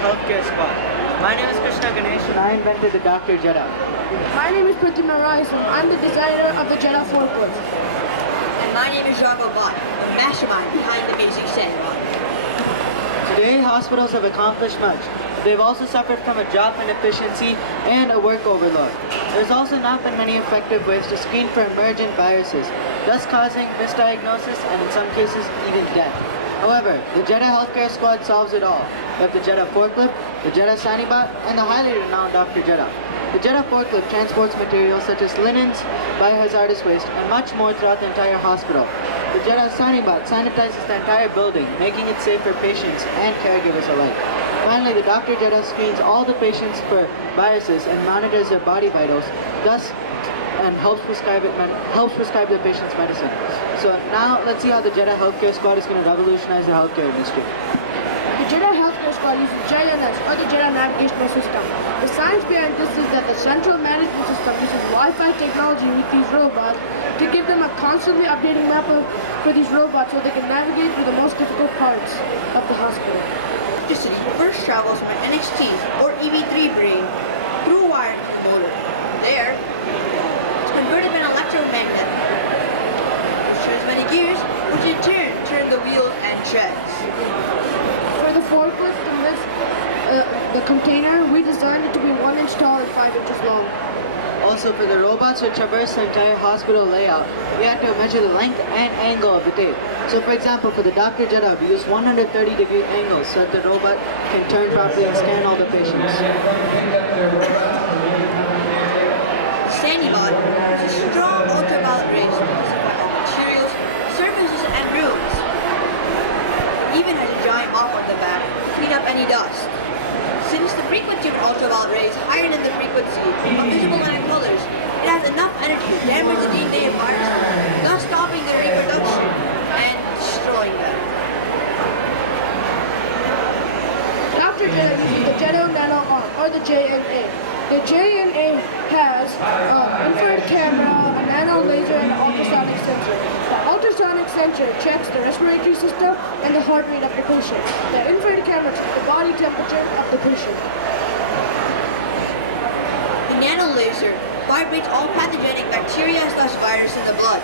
Healthcare Squad. My name is Krishna Ganesh and I invented the Dr. Jetta. My name is Pratima Rice and I'm the designer of the Jetta forklift. And my name is Robofest, the mastermind behind the basic standard. Today, hospitals have accomplished much. They've also suffered from a job inefficiency and a work overload. There's also not been many effective ways to screen for emergent viruses, thus causing misdiagnosis and in some cases even death. However, the Jetta Healthcare Squad solves it all. We have the Jetta forklift, the Jetta Sanibot, and the highly renowned Dr. Jetta. The Jetta forklift transports materials such as linens, biohazardous waste, and much more throughout the entire hospital. The Jetta Sanibot sanitizes the entire building, making it safe for patients and caregivers alike. Finally, the Dr. Jetta screens all the patients for viruses and monitors their body vitals, thus and helps prescribe the patient's medicine. So now let's see how the Jetta Healthcare Squad is going to revolutionize the healthcare industry. The Jetta Healthcare Squad uses JNS or the Jetta Navigational System. The science behind this is that the central management system uses Wi-Fi technology with these robots to give them a constantly updating map for these robots so they can navigate through the most difficult parts of the hospital. Electricity first travels from an NXT or EV3 brain through a wire motor. There, it's converted by an electromagnet, which turns many gears, which in turn turn the wheels and treads. For the forklift and the container, we designed it to be 1 inch tall and 5 inches long. Also, for the robots to traverse the entire hospital layout, we had to measure the length and angle of the tape. So for example, for the Dr. Jetta, we use 130-degree angles so that the robot can turn properly and scan all the patients. Sanibot uses strong ultraviolet rays to disinfect all materials, surfaces, and rooms. It even has a giant mop on the back to clean up any dust. Since the frequency of ultraviolet rays is higher than the frequency of visible light colors, it has enough energy to damage the DNA of viruses, thus stopping their reproduction and destroying them. Dr. Jetta uses the Jetta Nano Arm, or the JNA. The JNA has an infrared camera, a nano laser, and an ultrasonic sensor. The ultrasonic sensor checks the respiratory system and the heart rate of the patient. The infrared camera checks the body temperature of the patient. The nano laser vibrates all pathogenic bacteria slash virus in the blood.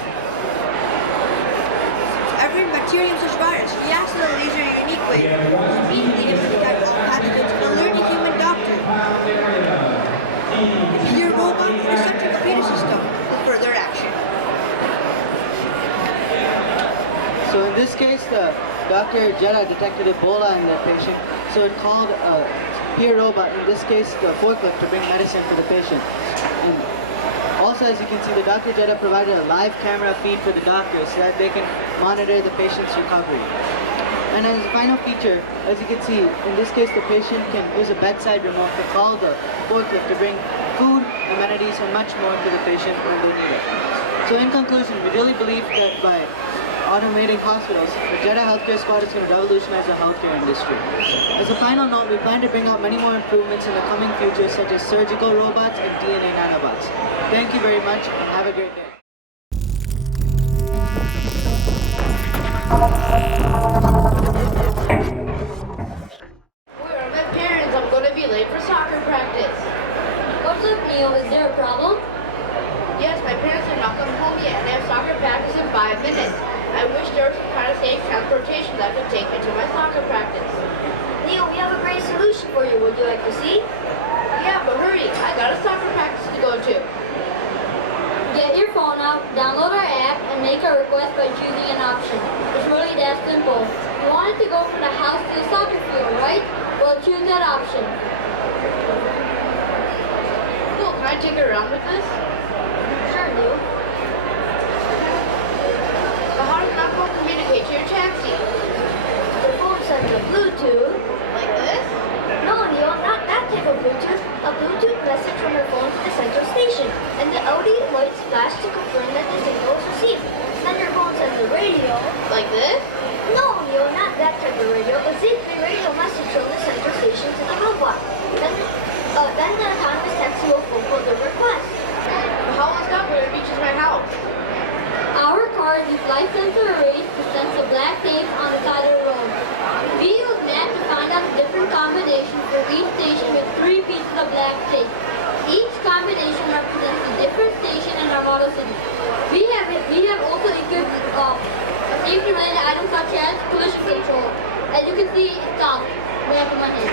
Since every bacterium slash virus reacts to the laser in a unique way, it's immediately able to detect all pathogens and alert the human doctor. If your robot in a central computer system for further action. So in this case, the Dr. Jetta detected Ebola in the patient, so it called a peer robot, in this case the forklift, to bring medicine for the patient. And also, as you can see, the Dr. Jetta provided a live camera feed for the doctors so that they can monitor the patient's recovery. And as a final feature, as you can see, in this case the patient can use a bedside remote to call the forklift to bring food, amenities, and much more to the patient when they need it. So in conclusion, we really believe that by automating hospitals, the Jetta Healthcare Squad is going to revolutionize the healthcare industry. As a final note, we plan to bring out many more improvements in the coming future, such as surgical robots and DNA nanobots. Thank you very much, and have a great day. Where are my parents? I'm going to be late for soccer practice. What's up, Neil? Is there a problem? Yes, my parents have not come home yet, and they have soccer practice in 5 minutes. I wish there was some kind of safe transportation that could take me to my soccer practice. Neil, we have a great solution for you. Would you like to see? Yeah, but hurry. I got a soccer practice to go to. Get your phone out, download our app, and make a request by choosing an option. It's really that simple. You wanted to go from the house to the soccer field, right? Well, choose that option. Cool, can I take her around with this? Sure, Neil. But how does my phone communicate to your taxi? The phone sends a Bluetooth. Like this? No, Neil, not that type of Bluetooth. A Bluetooth message from your phone to the central station, and the LED lights flash to confirm that the signal is received. Then your phone sends a radio. Like this? No, Neil, not that type of radio. A Z3 radio message from the central station to the robot. Then the autonomous taxi will fulfill the request. of tape. Each combination represents a different station in our model city. We have also equipped safety-related items such as collision control. As you can see, it's on. We have in my hand.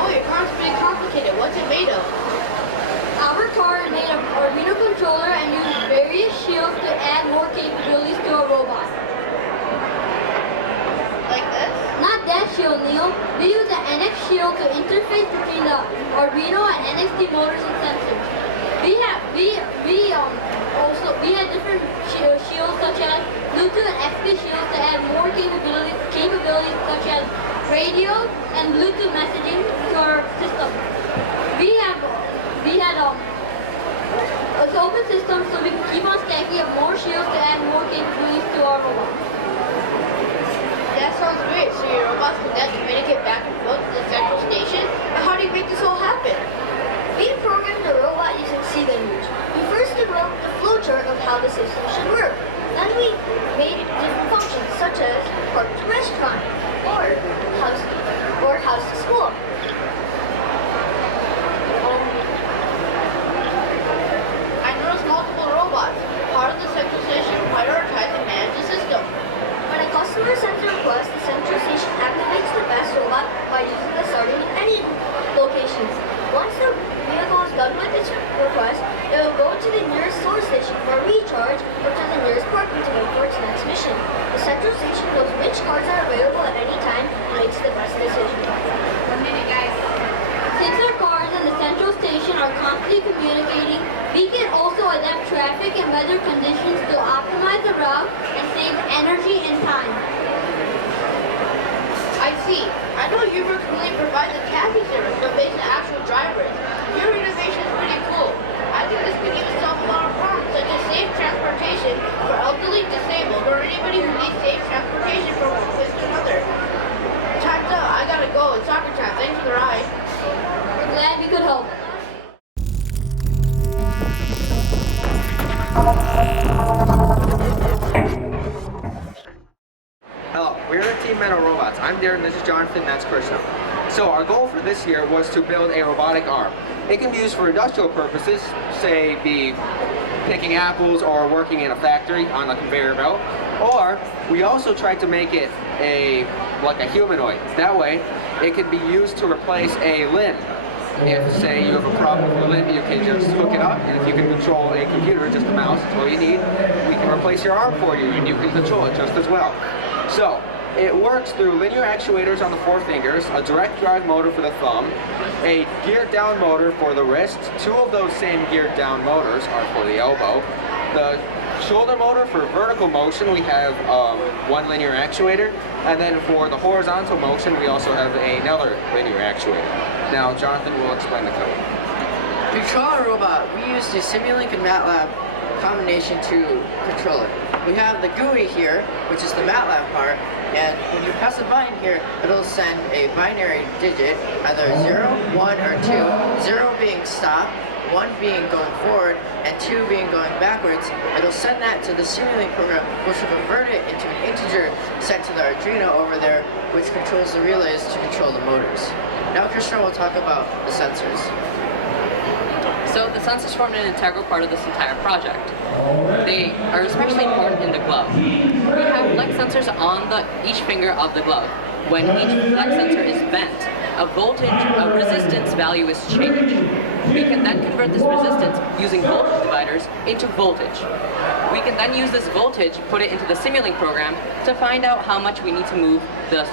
Oh, your car's pretty complicated. What's it made of? Our car is made of Arduino controller and uses various shields to add more capabilities to a robot. Like this? Not that shield, Neil. We use the NX shield to interface between the Arduino and NXT motors and sensors. We had different shields such as Bluetooth and XP shields to add more capabilities such as radio and Bluetooth messaging to our system. We had an open system so we can keep on stacking up more shields to add more capabilities to our robot. That sounds great. So your robots can then communicate back and forth to the central station? And how do you make this all happen? We programmed the robot using C language. We first developed the flowchart of how the system should work. Then we made different functions such as park to restaurant or house to school. I noticed multiple robots. How does the central station prioritize and manage the system? When a customer sends a request, the central station activates the best robot by using the starting in any locations. Once the vehicle is done with its request, it will go to the nearest source station for a recharge or to the nearest parking ticket for its next mission. The central station knows which cars are available at any time and makes the best decision. 1 minute, guys. Since our cars and the central station are constantly communicating, we can also adapt traffic and weather conditions to optimize the route and save energy and time. I see. I know Uber currently provides a taxi service, but based on actual drivers. Your innovation is pretty cool. I think this could even solve a lot of problems, such as safe transportation for elderly, disabled, or anybody who needs safe transportation from one place to another. Time's up. I gotta go. It's soccer time. Thanks for the ride. We're glad we could help. Hello, we're the Team Metal Robots. I'm Darren, this is Jonathan, that's Krishna. So our goal for this year was to build a robotic arm. It can be used for industrial purposes, say be picking apples or working in a factory on a conveyor belt. Or we also tried to make it like a humanoid. That way it can be used to replace a limb. If, say, you have a problem with your limb, you can just hook it up, and if you can control a computer, just a mouse, that's all you need, we can replace your arm for you, and you can control it just as well. So, it works through linear actuators on the 4 fingers, a direct drive motor for the thumb, a geared down motor for the wrist. 2 of those same geared down motors are for the elbow. The shoulder motor for vertical motion, we have 1 linear actuator, and then for the horizontal motion, we also have another linear actuator. Now, Jonathan will explain the code. To control our robot, we use the Simulink and MATLAB combination to control it. We have the GUI here, which is the MATLAB part, and when you press a button here, it'll send a binary digit, either 0, 1, or 2, 0 being stop, 1 being going forward, and 2 being going backwards. It'll send that to the Simulink program, which will convert it into an integer sent to the Arduino over there, which controls the relays to control the motors. Now Krishna will talk about the sensors. So the sensors formed an integral part of this entire project. They are especially important in the glove. We have flex sensors on each finger of the glove. When each flex sensor is bent, a resistance value is changed. We can then convert this resistance using voltage dividers into voltage. We can then use this voltage, put it into the Simulink program to find out how much we need to move the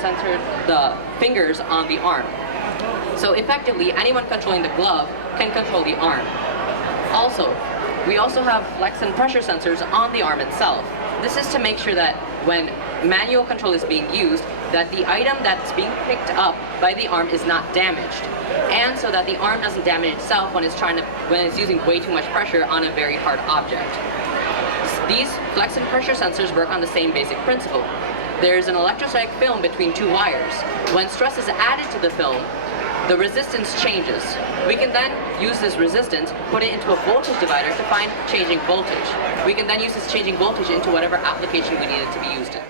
fingers on the arm. So effectively, anyone controlling the glove can control the arm. Also, we also have flex and pressure sensors on the arm itself. This is to make sure that when manual control is being used, that the item that's being picked up by the arm is not damaged, and so that the arm doesn't damage itself when it's using way too much pressure on a very hard object. These flex and pressure sensors work on the same basic principle. There's an electrostatic film between 2 wires. When stress is added to the film, the resistance changes. We can then use this resistance, put it into a voltage divider to find changing voltage. We can then use this changing voltage into whatever application we need it to be used in.